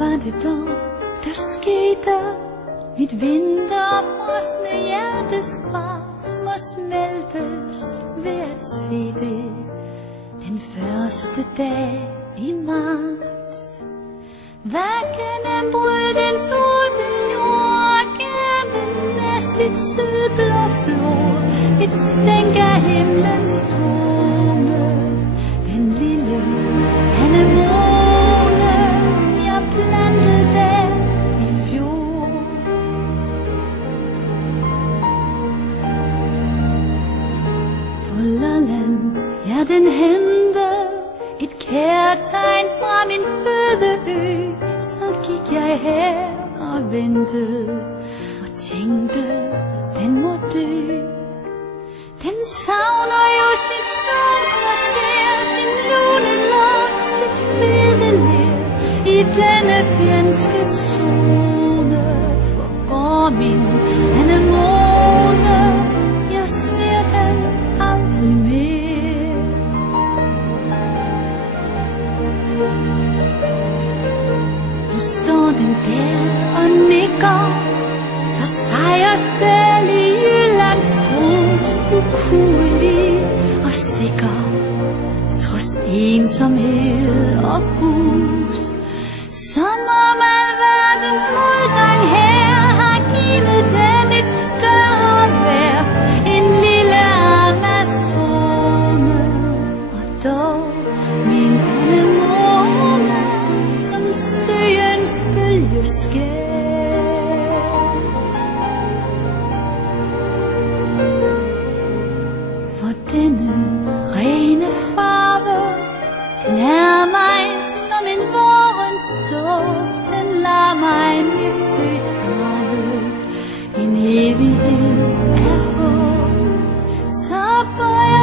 var det dog, der skete? Mit vinterfrosne hjerteskras må smeltes ved at se det. Den første dag i marts. Hvad gennembrød den sorte jord gennem med sit sølvblå flor? Et stænk af himlens tone. Den lille anemone, jeg plantede der i fjor. På Lolland, ja, den hente et kærtegn fra min fødeø. Så gik jeg her og ventede og tænkte, den må dø. Den savner jo sit skovkvarter, sin lune luft, sit fede ler. I denne fjendske zone forgår min anemone. Jeg ser den aldrig mere. Nu står den der og nikker, så sejrsæl i Jyllands grus, ukuelig og sikker, trods ensomhed og gus. Som om alverdens modgang her har givet den et større værd, en lille Amazone. Og dog min anemone, som søens bølgeskær. Denne rene farve, den er mig som en vårens dåb. Den lader mig nyfødt arve en evighed af håb. Så bøjer